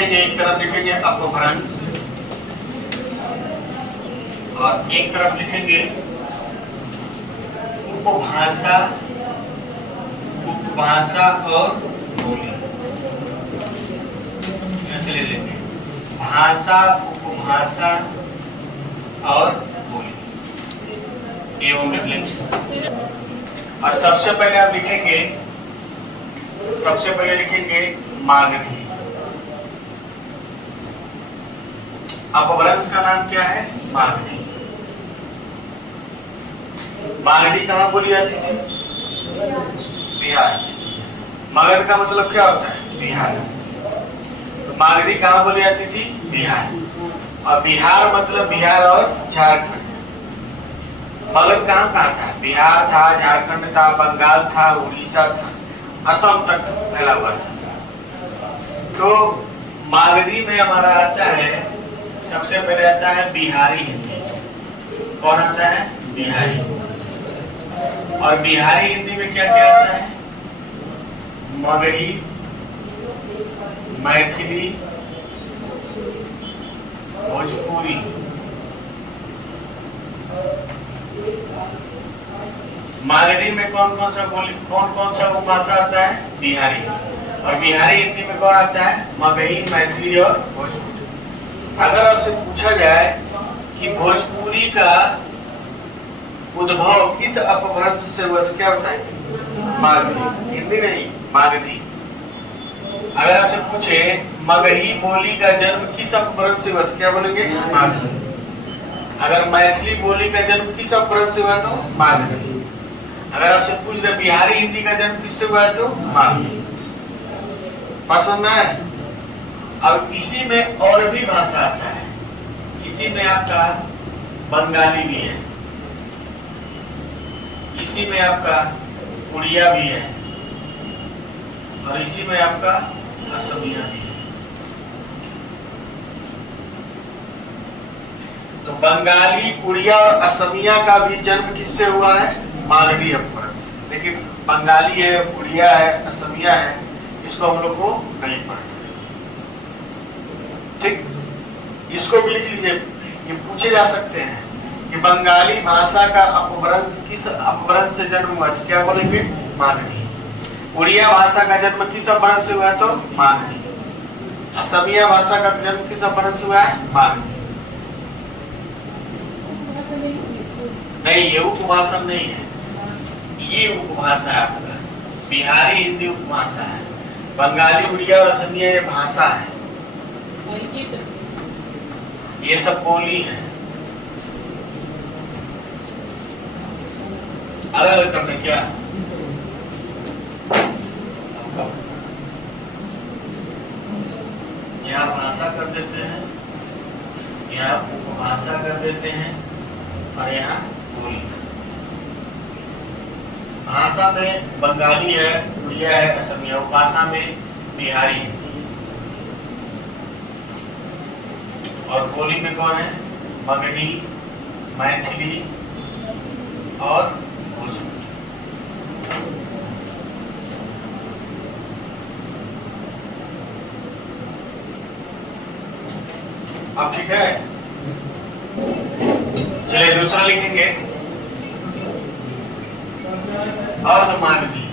लिखेंगे, एक तरफ लिखेंगे अपभ्रंश और एक तरफ लिखेंगे उपभाषा, उपभाषा और बोली। ऐसे ले लेंगे भाषा, उपभाषा और बोली, एवं लिख लेंगे। और सबसे पहले आप लिखेंगे, सबसे पहले लिखेंगे मागधी। अपभ्रंश का नाम क्या है? मागधी। मागधी कहाँ बोली जाती थी? बिहार। मगध का मतलब क्या होता है? बिहार। तो मागधी कहाँ बोली जाती थी? बिहार। और बिहार मतलब बिहार और झारखंड। मगध कहाँ कहाँ था? बिहार था, झारखंड था, बंगाल था, उड़ीसा था, असम तक फैला हुआ था। तो मागधी में हमारा आता है, सबसे पहले आता है बिहारी हिंदी। कौन आता है? बिहारी। और बिहारी हिंदी में क्या क्या आता है? मगही, मैथिली, भोजपुरी। मागधी में कौन कौन सा बोली, कौन कौन सा उपभाषा आता है? बिहारी। और बिहारी हिंदी में कौन आता है? मगही, मैथिली और भोजपुरी। अगर आपसे पूछा जाए कि भोजपुरी का उद्भव किस अपभ्रंश से हुआ तो क्या बताएंगे? मागधी। हिंदी नहीं, मागधी। अगर आपसे पूछे मगही बोली का जन्म किस अपभ्रंश से हुआ तो क्या बोलेंगे? मागधी। अगर मैथिली बोली का जन्म किस अपभ्रंश से हुआ तो मागधी। अगर आपसे पूछ दे बिहारी हिंदी का जन्म किससे हुआ है तो मागधी। पसंद है? अब इसी में और भी भाषा आता है। इसी में आपका बंगाली भी है, इसी में आपका उड़िया भी है, और इसी में आपका असमिया भी है। तो बंगाली, उड़िया और असमिया का भी जन्म किससे हुआ है? मागधी अपभ्रंश। लेकिन बंगाली है, उड़िया है, असमिया है, इसको हम लोग को नहीं पढ़ना है। ठीक, इसको भी लिख लीजिए। ये पूछे जा सकते हैं कि बंगाली भाषा का अपभ्रंश किस अपभ्रंश से जन्म हुआ तो क्या बोलेंगे? मागधी। उड़िया भाषा का जन्म किस अपभ्रंश से हुआ तो मागधी। असमिया भाषा का जन्म किस अपभ्रंश से हुआ है? मागधी। नहीं, ये उपभाषा नहीं है, ये उपभाषा है आपका। बिहारी हिंदी उपभाषा है, बंगाली, उड़िया और असमिया ये भाषा है, ये सब बोली है। अलग अलग करते क्या? यहाँ भाषा कर देते हैं, यहाँ उपभाषा कर देते हैं, और यहाँ बोली। भाषा में बंगाली है, उड़िया है, असमिया। उपभाषा में बिहारी है, और बोली में कौन है? मगही, मैथिली और भोजपुरी। अब ठीक है, चलिए दूसरा लिखेंगे अर्धमागधी,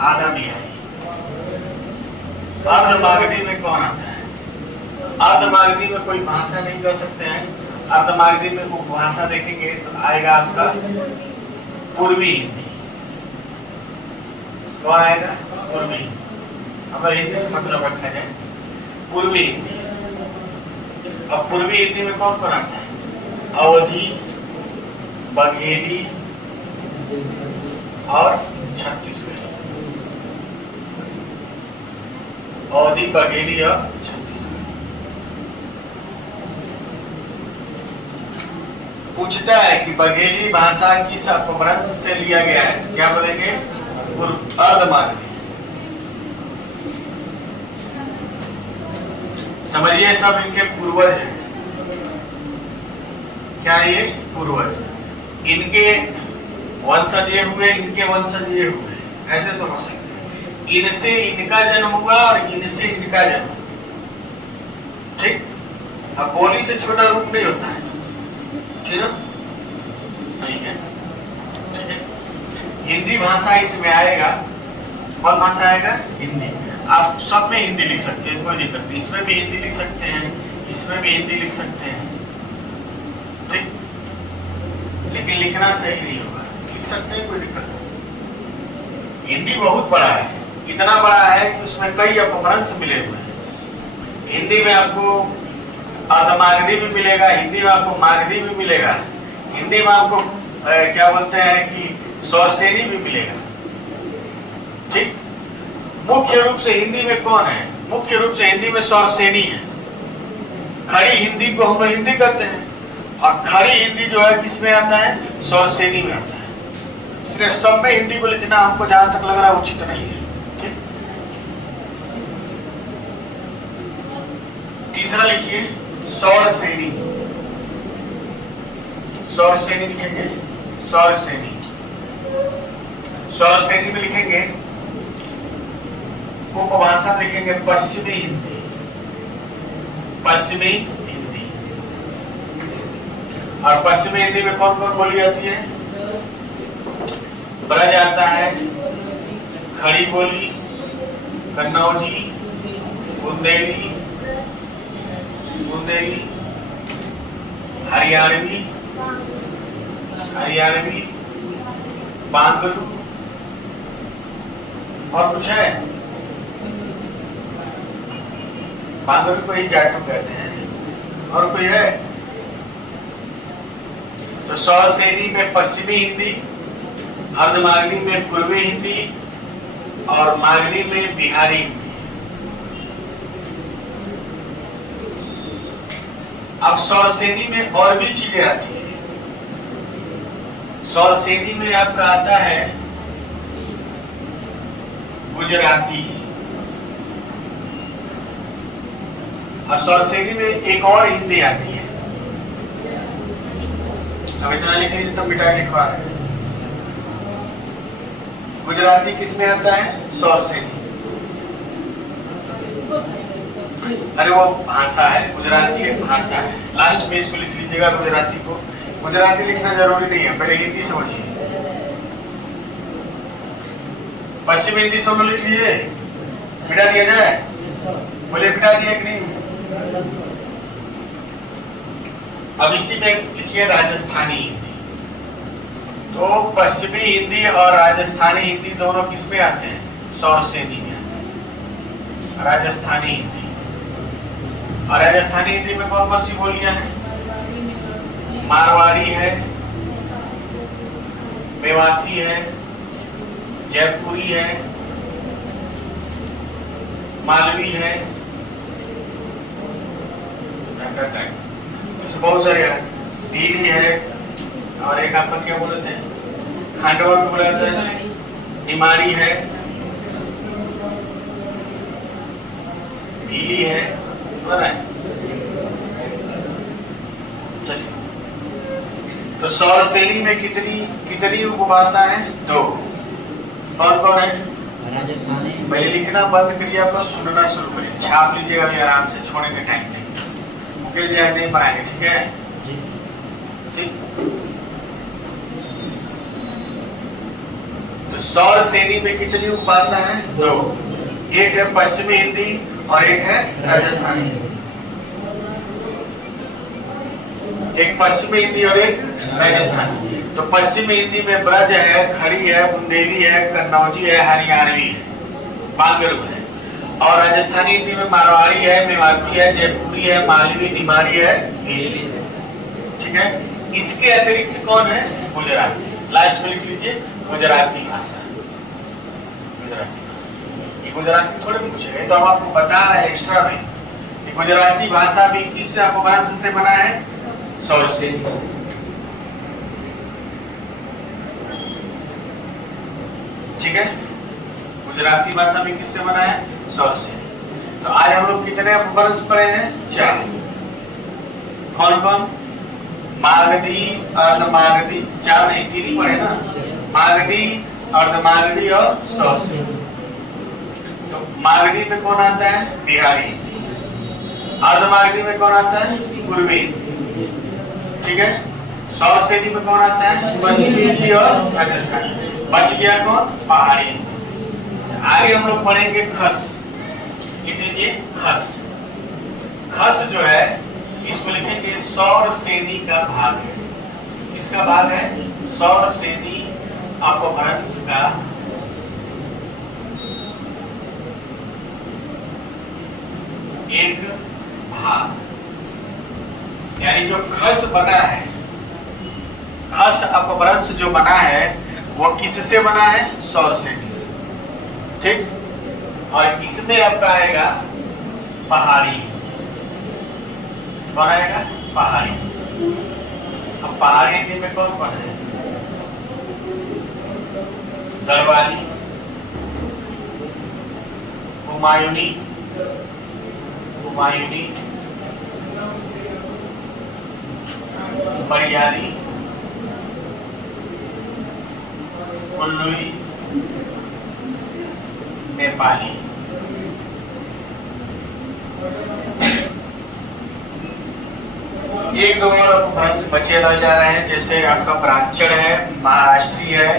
आधा बिहारी। अर्धमागधी में कौन आता है? अर्धमागधी में कोई भाषा नहीं कर सकते हैं। अर्धमागधी में उपभाषा देखेंगे तो आएगा आपका पूर्वी हिंदी। कौन आएगा? पूर्वी हिंदी। हमें हिंदी से मतलब रखा जाए पूर्वी हिंदी। अब पूर्वी हिंदी में कौन कौन आता है? अवधी, बघेली और छत्तीसगढ़ी। अवधी, बघेली और छत्तीसगढ़ी। पूछता है कि बघेली भाषा किस अपभ्रंश से लिया गया है तो क्या बोलेंगे? अर्धमागधी। समझिए, सब इनके पूर्वज हैं। क्या ये? पूर्वज। इनके वंशज ये हुए, इनके वंशज ये हुए, ऐसे समझ सकते हैं। इनसे इनका जन्म हुआ और इनसे इनका जन्म। ठीक, अब बोली से छोटा रूप नहीं होता है, ठीक है? नहीं है, ठीक है। हिंदी भाषा इसमें आएगा, कौन भाषा आएगा? हिंदी। आप सब में हिंदी लिख सकते हैं, कोई दिक्कत नहीं। इसमें भी हिंदी लिख सकते हैं, इसमें भी हिंदी लिख सकते हैं, ठीक, लेकिन लिखना सही नहीं होगा। लिख सकते हैं, कोई दिक्कत नहीं। हिंदी बहुत बड़ा है, इतना बड़ा है कि उसमें कई अपभ्रंश मिले हुए हैं। हिंदी में आपको अर्धमागधी भी मिलेगा, हिंदी में आपको मागधी भी मिलेगा, हिंदी में आपको क्या बोलते हैं कि सौरसेनी भी मिलेगा। ठीक, मुख्य रूप से हिंदी में कौन है? मुख्य रूप से हिंदी में सौरसेनी है। खड़ी हिंदी को हम लोग हिंदी कहते हैं, और खड़ी हिंदी जो है किसमें आता है? सौरसेनी में आता है। इसलिए सब में हिंदी को लिखना हमको जहां तक लग रहा है उचित नहीं है। ठीक, तीसरा लिखिए सौरसेनी। सौरसेनी लिखेंगे, सौरसेनी। सौरसेनी में लिखेंगे, उपभाषा में लिखेंगे पश्चिमी हिंदी। पश्चिमी हिंदी। और पश्चिमी हिंदी में कौन कौन बोली जाती है? ब्रज आता है, खड़ी बोली, कन्नौजी, बुंदेली, बुंदेली, हरियाणवी, हरियाणवी, बांगलू, और कुछ है? बांगलू को ही जाटू कहते हैं, और कोई है? तो सौरसेनी में पश्चिमी हिंदी, अर्धमागधी में पूर्वी हिंदी, और मागधी में बिहारी हिंदी। अब सौरसेनी में और भी चीजें आती है। सौरसेनी में आपका आता है गुजराती, और सौरसेनी में एक और हिंदी आती है। अब इतना लिख लीजिए, तब मिटा लिखवा रहे हैं। गुजराती किस में आता है? सौरसेनी। अरे वो भाषा है, गुजराती एक भाषा है। लास्ट में इसको लिख लीजिएगा गुजराती को। गुजराती लिखना जरूरी नहीं है, पहले हिंदी समझिए। पश्चिम हिंदी सब लिख लीजिए, मिटा दिया जाए? बोले मिटा दिया कि नहीं? अब इसी में लिखिए राजस्थानी हिंदी। तो पश्चिमी हिंदी और राजस्थानी हिंदी दोनों किस में आते हैं? सौरसेनी में आते हैं। राजस्थानी हिंदी, और राजस्थानी हिंदी में कौन कौन सी बोलियां हैं? मारवाड़ी है, मेवाती है, जयपुरी है, मालवी है, बहुत सारे हैं। भीली है, और एक आपका क्या बोलते हैं? खांडवा भी बोला जाता है, निमाड़ी है, भीली है, चलिए। तो सौरसेनी में कितनी उपभाषा है? 2। कौन कौन है? पहले लिखना बंद करिए, आपको सुनना शुरू करिए। छाप लीजिएगा अभी आराम से, छोड़ेंगे टाइम नहीं, मुकेश याद नहीं बनाएंगे, ठीक है? ठीक। तो सौरसेनी में कितनी उपभाषा है? 2। एक है पश्चिमी हिंदी और एक है राजस्थानी हिंदी। एक पश्चिमी हिंदी और एक राजस्थानी। तो पश्चिमी हिंदी में ब्रज है, खड़ी है, बुंदेली है, कन्नौजी है, हरियाणवी है, बांगरू है। और राजस्थानी हिंदी में मारवाड़ी है, मेवाती है, जयपुरी है, मालवी, निमाड़ी है, भीली है। ठीक है। इसके अतिरिक्त कौन है? गुजराती। लास्ट में लिख लीजिए गुजराती भाषा। गुजराती भाषा, ये गुजराती थोड़े पूछे, तो हम आपको बता रहे हैं एक्स्ट्रा में। गुजराती भाषा भी किससे अपभ्रंश से बना है? सौरसेनी से। ठीक है। गुजराती भाषा भी किससे बना है? सौरसेनी। तो आज हम लोग कितने अपभ्रंश पढ़े हैं? 4। कौन कौन? मागधी, अर्धमागधी, 4 नहीं 3 ही पढ़े ना। मागधी, अर्धमागधी और सौरसेनी। मागधी में कौन आता है? बिहारी हिंदी। अर्धमागधी में कौन आता है? पूर्वी हिंदी। ठीक है। सौरसेनी में कौन आता है? पश्चिमी हिंदी और राजस्थान। बच गया कौन? पहाड़ी हिंदी। आगे हम लोग पढ़ेंगे खस। लिख लीजिए खस। खस जो है इसमें लिखेंगे सौरसेनी का भाग है। किसका भाग है? सौरसेनी अपभ्रंश का एक भाग। यानी जो खस बना है, खस अपभ्रंश जो बना है वो किससे बना है? सौरसेनी से। ठीक। और इसमें आपका आएगा पहाड़ी। कौन आएगा? पहाड़ी। अब पहाड़ी हिंदी में कौन कौन है? गढ़वाली, हुमायूनी, बरियारी, कुल्लुई, नेपाली। एक दो और अपभ्रंश बचे रह जा रहे हैं, जैसे आपका ब्राह्मण है, महाराष्ट्री है।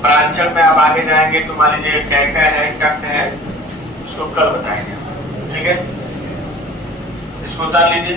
ब्राह्मण में आप आगे जाएंगे तो मान लीजिए कैका है, टक है, उसको कल बताएंगे। ठीक है, इसको उतार लीजिए।